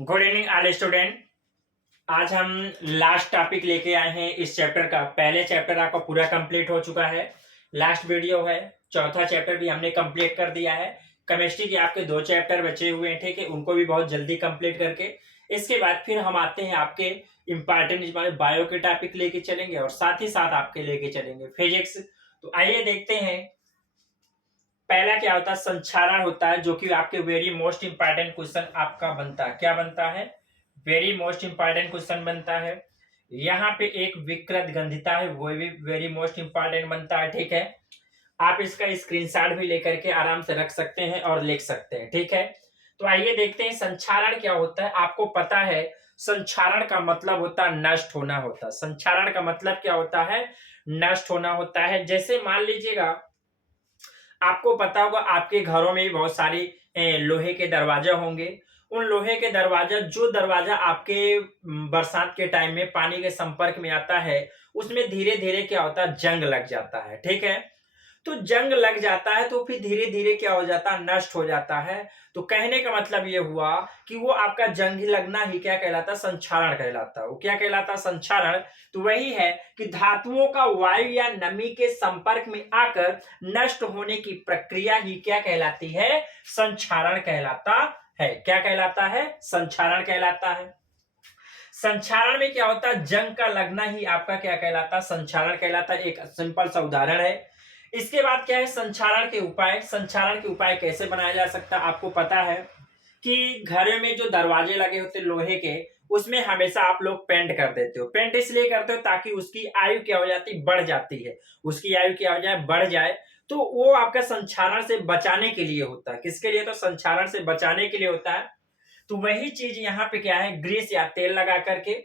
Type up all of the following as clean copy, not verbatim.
Good evening all student. आज हम last topic लेके आए हैं इस चैप्टर का। पहले चैप्टर आपका पूरा कंप्लीट हो चुका है, लास्ट वीडियो है। चौथा चैप्टर भी हमने कंप्लीट कर दिया है। केमिस्ट्री के आपके 2 चैप्टर बचे हुए हैं, ठीक है, उनको भी बहुत जल्दी कंप्लीट करके इसके बाद फिर हम आते हैं आपके इंपॉर्टेंट बायो के टॉपिक लेके चलेंगे और साथ ही साथ आपके लेके चलेंगे फिजिक्स। तो आइए देखते हैं। पहला क्या होता है, संचारण होता है, जो कि आपके वेरी मोस्ट इंपॉर्टेंट क्वेश्चन आपका बनता है। क्या बनता है? वेरी मोस्ट इंपॉर्टेंट क्वेश्चन बनता है। यहाँ पे एक विकृत गंधिता है, वो भी वेरी मोस्ट इंपॉर्टेंट बनता है, ठीक है। आप इसका स्क्रीनशॉट भी लेकर के आराम से रख सकते हैं और लिख सकते हैं, ठीक है। तो आइए देखते हैं संचारण क्या होता है। आपको पता है संचारण का मतलब होता है नष्ट होना होता है। संचारण का मतलब क्या होता है? नष्ट होना होता है। जैसे मान लीजिएगा, आपको पता होगा आपके घरों में भी बहुत सारी लोहे के दरवाजा होंगे। उन लोहे के दरवाजा, जो दरवाजा आपके बरसात के टाइम में पानी के संपर्क में आता है, उसमें धीरे धीरे क्या होता है, जंग लग जाता है, ठीक है। तो जंग लग जाता है तो फिर धीरे धीरे क्या हो जाता है, नष्ट हो जाता है। तो कहने का मतलब ये हुआ कि वो आपका जंग लगना ही क्या कहलाता है, संक्षारण कहलाता है। वो क्या कहलाता है, संक्षारण। तो वही है कि धातुओं का वायु या नमी के संपर्क में आकर नष्ट होने की प्रक्रिया ही क्या कहलाती है, संक्षारण कहलाता है। क्या कहलाता है? संक्षारण कहलाता है। संक्षारण में क्या होता है, जंग का लगना ही आपका क्या कहलाता है, संक्षारण कहलाता है। एक सिंपल सा उदाहरण है। इसके बाद क्या है, संक्षारण के उपाय। संक्षारण के उपाय कैसे बनाया जा सकता है? आपको पता है कि घर में जो दरवाजे लगे होते हैं लोहे के, उसमें हमेशा आप लोग पेंट कर देते हो। पेंट इसलिए करते हो ताकि उसकी आयु क्या हो जाती, बढ़ जाती है। उसकी आयु क्या हो जाए, बढ़ जाए। तो वो आपका संक्षारण से बचाने के लिए होता है। किसके लिए? तो संक्षारण से बचाने के लिए होता है। तो वही चीज यहाँ पे क्या है, ग्रीस या तेल लगा करके।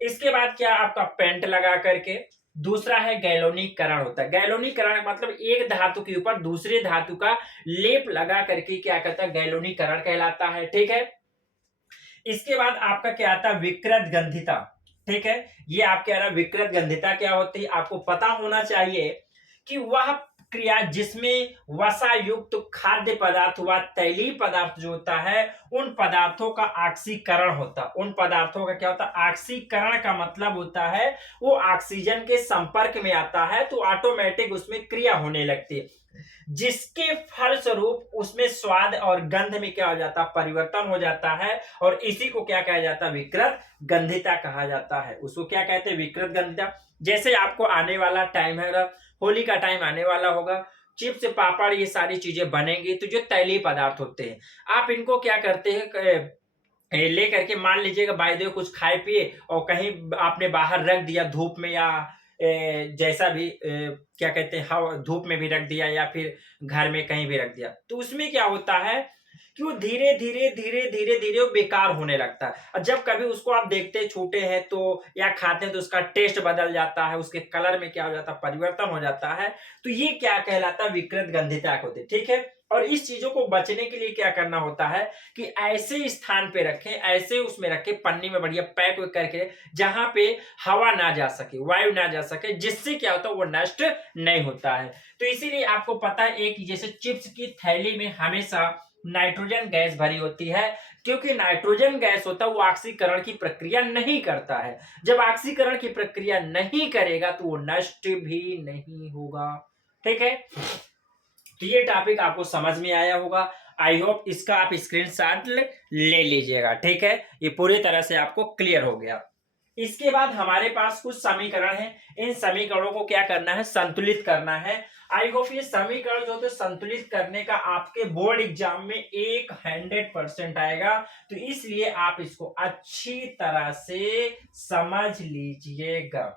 इसके बाद क्या, आपका पेंट लगा करके। दूसरा है गैलोनीकरण होता है। गैलोनीकरण मतलब एक धातु के ऊपर दूसरे धातु का लेप लगा करके क्या कहता है, गैलोनीकरण कहलाता है, ठीक है। इसके बाद आपका क्या आता है, विकृत गंधिता, ठीक है। ये आप कह रहा है विकृत गंधिता क्या होती है, आपको पता होना चाहिए कि वह क्रिया जिसमें वसा युक्त खाद्य पदार्थ व तैलीय पदार्थ जो होता है, उन पदार्थों का ऑक्सीकरण होता है। उन पदार्थों का क्या होता है, ऑक्सीकरण का मतलब होता है वो ऑक्सीजन के संपर्क में आता है तो ऑटोमेटिक उसमें क्रिया होने लगती है, जिसके फलस्वरूप उसमें स्वाद और गंध में क्या हो जाता है, परिवर्तन हो जाता है। और इसी को क्या कहा जाता है, विकृत गंधिता कहा जाता है। उसको क्या कहते हैं, विकृत गंधिता। जैसे आपको आने वाला टाइम है, होली का टाइम आने वाला होगा, चिप्स पापड़ ये सारी चीजें बनेंगी, तो जो तैलीय पदार्थ होते हैं, आप इनको क्या करते हैं, ले करके मान लीजिएगा बाय द वे कुछ खाए पिए और कहीं आपने बाहर रख दिया धूप में, या जैसा भी क्या कहते हैं, हवा धूप में भी रख दिया या फिर घर में कहीं भी रख दिया, तो उसमें क्या होता है कि वो धीरे धीरे धीरे धीरे धीरे वो बेकार होने लगता है। और जब कभी उसको आप देखते छूटे हैं तो या खाते हैं तो उसका टेस्ट बदल जाता है, उसके कलर में क्या हो जाता है, परिवर्तन हो जाता है। तो ये क्या कहलाता है, विकृत गंधिता होती है, ठीक है। और इस चीजों को बचने के लिए क्या करना होता है कि ऐसे स्थान पे रखें, ऐसे उसमें रखें, पन्नी में बढ़िया पैक करके, जहां पे हवा ना जा सके, वायु ना जा सके, जिससे क्या होता है वो नष्ट नहीं होता है। तो इसीलिए आपको पता है, एक जैसे चिप्स की थैली में हमेशा नाइट्रोजन गैस भरी होती है, क्योंकि नाइट्रोजन गैस होता है वो ऑक्सीकरण की प्रक्रिया नहीं करता है। जब ऑक्सीकरण की प्रक्रिया नहीं करेगा तो वो नष्ट भी नहीं होगा, ठीक है। तो ये टॉपिक आपको समझ में आया होगा। आई होप इसका आप स्क्रीनशॉट ले लीजिएगा, ठीक है। ये पूरी तरह से आपको क्लियर हो गया। इसके बाद हमारे पास कुछ समीकरण है। इन समीकरणों को क्या करना है, संतुलित करना है। आई होप ये समीकरण जो होते संतुलित करने का आपके बोर्ड एग्जाम में 100% आएगा, तो इसलिए आप इसको अच्छी तरह से समझ लीजिएगा।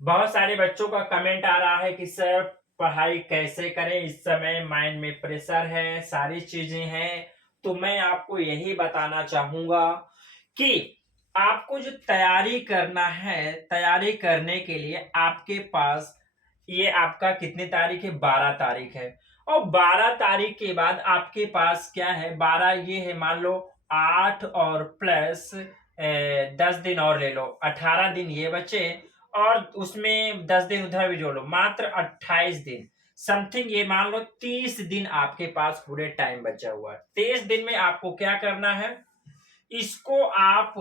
बहुत सारे बच्चों का कमेंट आ रहा है कि सर पढ़ाई कैसे करें, इस समय माइंड में प्रेशर है, सारी चीजें हैं। तो मैं आपको यही बताना चाहूंगा कि आपको जो तैयारी करना है, तैयारी करने के लिए आपके पास ये आपका कितनी तारीख है, 12 तारीख है। और 12 तारीख के बाद आपके पास क्या है, 12 ये है, मान लो 8 और प्लस 10 दिन और ले लो, 18 दिन ये बचे, और उसमें 10 दिन उधर भी जोड़ लो, मात्र 28 दिन। समथिंग ये मान लो 30 दिन आपके पास पूरे टाइम बचा हुआ है। 30 दिन में आपको क्या करना है, इसको आप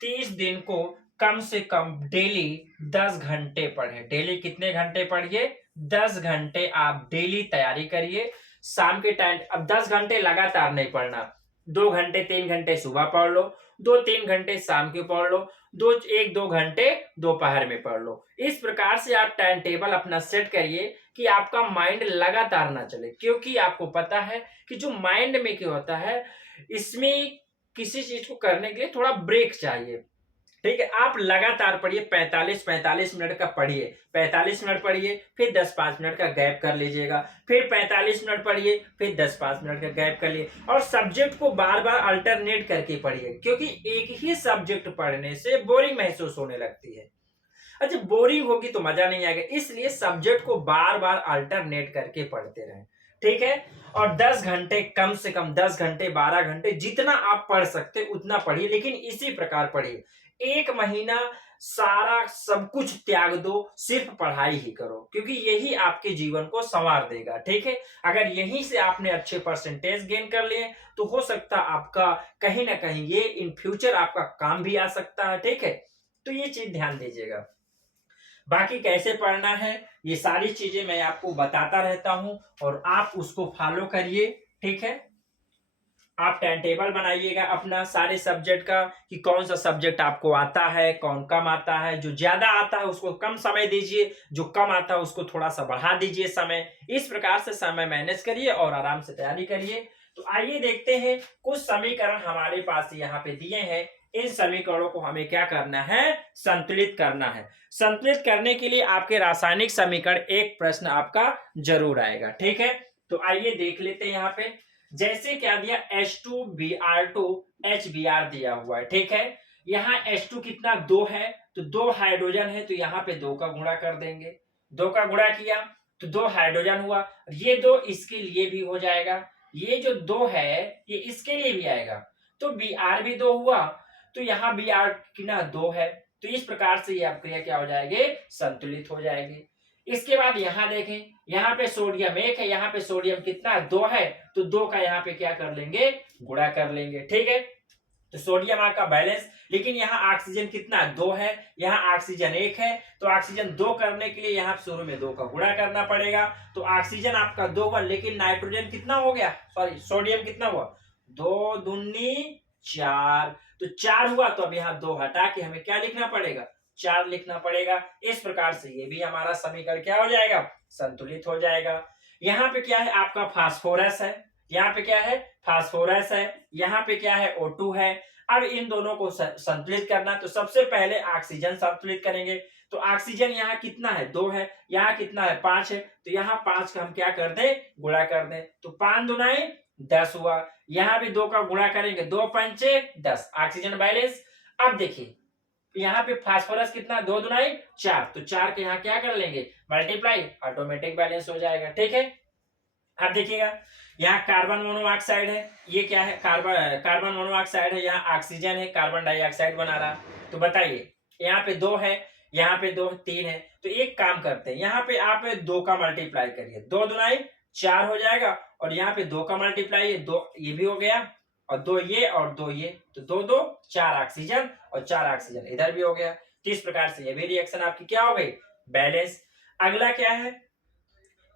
30 दिन को कम से कम डेली 10 घंटे पढ़ें। डेली कितने घंटे पढ़िए, 10 घंटे आप डेली तैयारी करिए। शाम के टाइम, अब 10 घंटे लगातार नहीं पढ़ना, 2 घंटे 3 घंटे सुबह पढ़ लो, 2-3 घंटे शाम के पढ़ लो, 1-2 घंटे दोपहर में पढ़ लो। इस प्रकार से आप टाइम टेबल अपना सेट करिए कि आपका माइंड लगातार ना चले, क्योंकि आपको पता है कि जो माइंड में क्या होता है, इसमें किसी चीज को करने के लिए थोड़ा ब्रेक चाहिए। ठीक है, आप लगातार पढ़िए, 45 मिनट का पढ़िए, 45 मिनट पढ़िए, फिर 10-5 मिनट का गैप कर लीजिएगा, फिर 45 मिनट पढ़िए, फिर 10-5 मिनट का गैप कर लिए, और सब्जेक्ट को बार बार अल्टरनेट करके पढ़िए, क्योंकि एक ही सब्जेक्ट पढ़ने से बोरिंग महसूस होने लगती है। अच्छा, बोरिंग होगी तो मजा नहीं आएगा, इसलिए सब्जेक्ट को बार बार अल्टरनेट करके पढ़ते रहें। ठीक है, और 10 घंटे, कम से कम 10 घंटे 12 घंटे जितना आप पढ़ सकते उतना पढ़िए, लेकिन इसी प्रकार पढ़िए। 1 महीना सारा सब कुछ त्याग दो, सिर्फ पढ़ाई ही करो, क्योंकि यही आपके जीवन को संवार देगा। ठीक है, अगर यहीं से आपने अच्छे परसेंटेज गेन कर लिए तो हो सकता आपका कहीं ना कहीं ये इन फ्यूचर आपका काम भी आ सकता है। ठीक है, तो ये चीज ध्यान दीजिएगा। बाकी कैसे पढ़ना है ये सारी चीजें मैं आपको बताता रहता हूं, और आप उसको फॉलो करिए। ठीक है, आप टाइम टेबल बनाइएगा अपना सारे सब्जेक्ट का, कि कौन सा सब्जेक्ट आपको आता है, कौन कम आता है। जो ज्यादा आता है उसको कम समय दीजिए, जो कम आता है उसको थोड़ा सा बढ़ा दीजिए समय। इस प्रकार से समय मैनेज करिए और आराम से तैयारी करिए। तो आइए देखते हैं, कुछ समीकरण हमारे पास यहाँ पे दिए हैं। इन समीकरणों को हमें क्या करना है, संतुलित करना है। संतुलित करने के लिए आपके रासायनिक समीकरण एक प्रश्न आपका जरूर आएगा। ठीक है, तो आइए देख लेते हैं। यहाँ पे जैसे क्या दिया, H2Br2 HBr दिया हुआ है। ठीक है, यहाँ H2 कितना, 2 है, तो 2 हाइड्रोजन है, तो यहाँ पे 2 का गुणा कर देंगे। 2 का गुणा किया तो 2 हाइड्रोजन हुआ, ये 2 इसके लिए भी हो जाएगा, ये जो 2 है ये इसके लिए भी आएगा, तो Br भी 2 हुआ, तो यहाँ Br कितना 2 है, तो इस प्रकार से ये अभिक्रिया क्या हो जाएगी, संतुलित हो जाएगी। इसके बाद यहाँ देखें, यहाँ पे सोडियम 1 है, यहाँ पे सोडियम कितना 2 है, तो 2 का यहाँ पे क्या कर लेंगे, गुणा कर लेंगे। ठीक है, तो सोडियम आपका बैलेंस, लेकिन यहाँ ऑक्सीजन कितना 2 है, यहाँ ऑक्सीजन 1 है, तो ऑक्सीजन 2 करने के लिए यहाँ शुरू में 2 का गुणा करना पड़ेगा, तो ऑक्सीजन आपका 2 हुआ, लेकिन नाइट्रोजन कितना हो गया, सॉरी सोडियम कितना हुआ, 2 दूनी 4, तो 4 हुआ, तो अब यहाँ 2 हटा के हमें क्या लिखना पड़ेगा, 4 लिखना पड़ेगा। इस प्रकार से ये भी हमारा समीकरण क्या हो जाएगा, संतुलित हो जाएगा। यहाँ पे क्या है, आपका फास्फोरस है, यहाँ पे क्या है, फास्फोरस है, यहाँ पे क्या है, O2 है। अब इन दोनों को संतुलित करना, तो सबसे पहले ऑक्सीजन संतुलित करेंगे। तो ऑक्सीजन यहाँ कितना है, 2 है, यहाँ कितना है, 5 है, तो यहाँ 5 का हम क्या कर दें, गुणा कर दें, तो 5 दुनाई 10 हुआ। यहाँ भी 2 का गुणा करेंगे, 2 पंचे 10, ऑक्सीजन बैलेंस। अब देखिए यहाँ पे फास्फोरस कितना, 2 दुनाई 4, तो 4 के यहाँ क्या कर लेंगे, मल्टीप्लाई, ऑटोमेटिक बैलेंस हो जाएगा। ठीक है, अब देखिएगा यहाँ कार्बन मोनोऑक्साइड है, ये क्या है, कार्बन मोनोऑक्साइड है, यहाँ ऑक्सीजन है, कार्बन डाइऑक्साइड बना रहा। तो बताइए यहाँ पे 2 है, यहाँ पे 2, 3 है, तो एक काम करते हैं, यहाँ पे आप 2 का मल्टीप्लाई करिए, 2 दुनाई 4 हो जाएगा, और यहाँ पे 2 का मल्टीप्लाई, 2 ये भी हो गया, और 2 ये और 2 ये, तो 2 2 4 ऑक्सीजन, और 4 ऑक्सीजन इधर भी हो गया। तो इस प्रकार से ये भी रिएक्शन आपकी क्या हो गई, बैलेंस। अगला क्या है,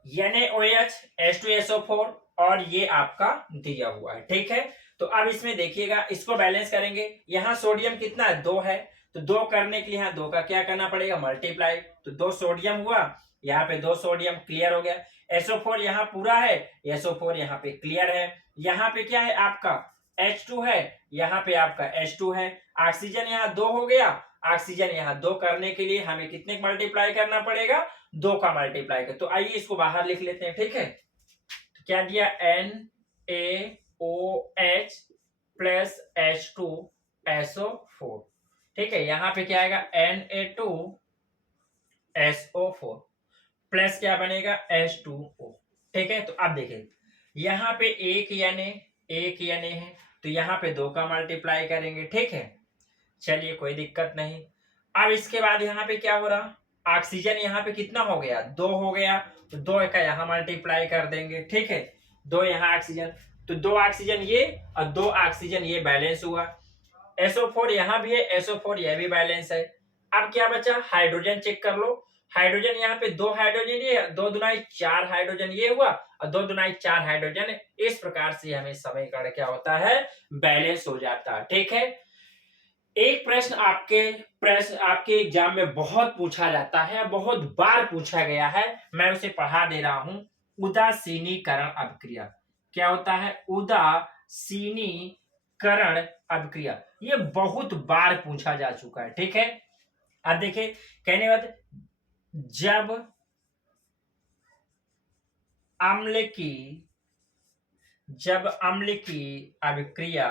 NaOH H2SO4, और ये आपका दिया हुआ है। ठीक है, तो अब इसमें देखिएगा, इसको बैलेंस करेंगे। यहाँ सोडियम कितना है, 2 है, तो 2 करने के लिए यहाँ 2 का क्या करना पड़ेगा, मल्टीप्लाई, तो 2 सोडियम हुआ, यहाँ पे 2 सोडियम क्लियर हो गया। SO4 यहाँ पूरा है, SO4 यहाँ पे क्लियर है। यहाँ पे क्या है आपका H2 है, यहाँ पे आपका H2 है। ऑक्सीजन यहाँ 2 हो गया, ऑक्सीजन यहाँ 2 करने के लिए हमें कितने मल्टीप्लाई करना पड़ेगा, 2 का मल्टीप्लाई कर। तो आइए इसको बाहर लिख लेते हैं। ठीक है, तो क्या दिया, NaOH प्लस H2SO4। ठीक है, यहाँ पे क्या आएगा, Na2SO4 प्लस क्या बनेगा, H2O। ठीक है, तो अब देखिए यहाँ पे एक Na है, तो यहाँ पे 2 का मल्टीप्लाई करेंगे। ठीक है, चलिए कोई दिक्कत नहीं। अब इसके बाद यहाँ पे क्या हो रहा, ऑक्सीजन यहाँ पे कितना हो गया, 2 हो गया, तो 2 का यहाँ मल्टीप्लाई कर देंगे, ठीक है, 2 यहाँ ऑक्सीजन, तो 2 ऑक्सीजन ये और 2 ऑक्सीजन ये बैलेंस हुआ। SO4 यहाँ भी है, SO4 यह भी बैलेंस है। अब क्या बचा, हाइड्रोजन चेक कर लो। हाइड्रोजन यहाँ पे 2 हाइड्रोजन ये, 2 दुनाई 4 हाइड्रोजन ये हुआ और 2 दुनाई 4 हाइड्रोजन। इस प्रकार से हमें समीकरण क्या होता है, बैलेंस हो जाता है, ठीक है। एक प्रश्न आपके एग्जाम में बहुत पूछा जाता है, बहुत बार पूछा गया है, मैं उसे पढ़ा दे रहा हूं। उदासीनीकरण अभिक्रिया क्या होता है, उदासीनीकरण अभिक्रिया, ये बहुत बार पूछा जा चुका है, ठीक है। अब देखिए कहने बाद, जब अम्ल की अभिक्रिया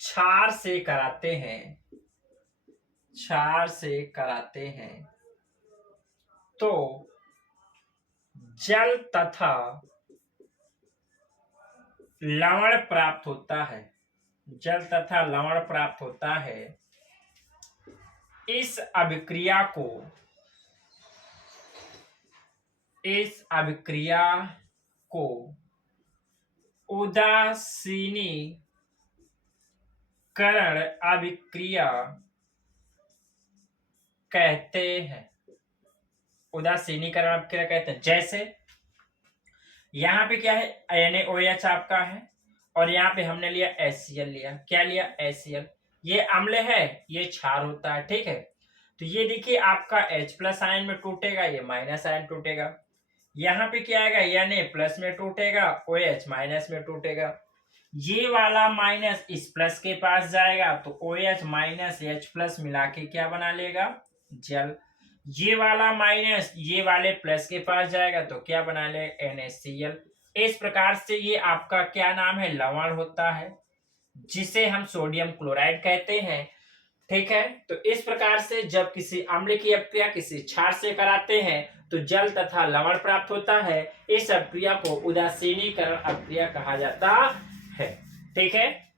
क्षार से कराते हैं तो जल तथा लवण प्राप्त होता है। इस अभिक्रिया को उदासीनीकरण अभिक्रिया कहते हैं। जैसे यहाँ पे क्या है, NaOH आपका है और यहाँ पे हमने लिया HCl लिया, क्या लिया, HCl। ये अम्ल है, ये क्षार होता है, ठीक है। तो ये देखिए आपका H+ आयन में टूटेगा, ये माइनस आयन टूटेगा। यहाँ पे क्या आएगा, Na+ में टूटेगा, OH माइनस में टूटेगा। ये वाला माइनस इस प्लस के पास जाएगा तो OH माइनस H+ मिला के क्या बना लेगा, जल। ये वाला माइनस ये वाले प्लस के पास जाएगा तो क्या बना लेगा, NaCl। इस प्रकार से ये आपका क्या नाम है, लवण होता है, जिसे हम सोडियम क्लोराइड कहते हैं, ठीक है। तो इस प्रकार से जब किसी अम्ल की अभिक्रिया किसी क्षार से कराते हैं तो जल तथा लवण प्राप्त होता है। इस अभिक्रिया को उदासीनीकरण अभिक्रिया कहा जाता है, ठीक है।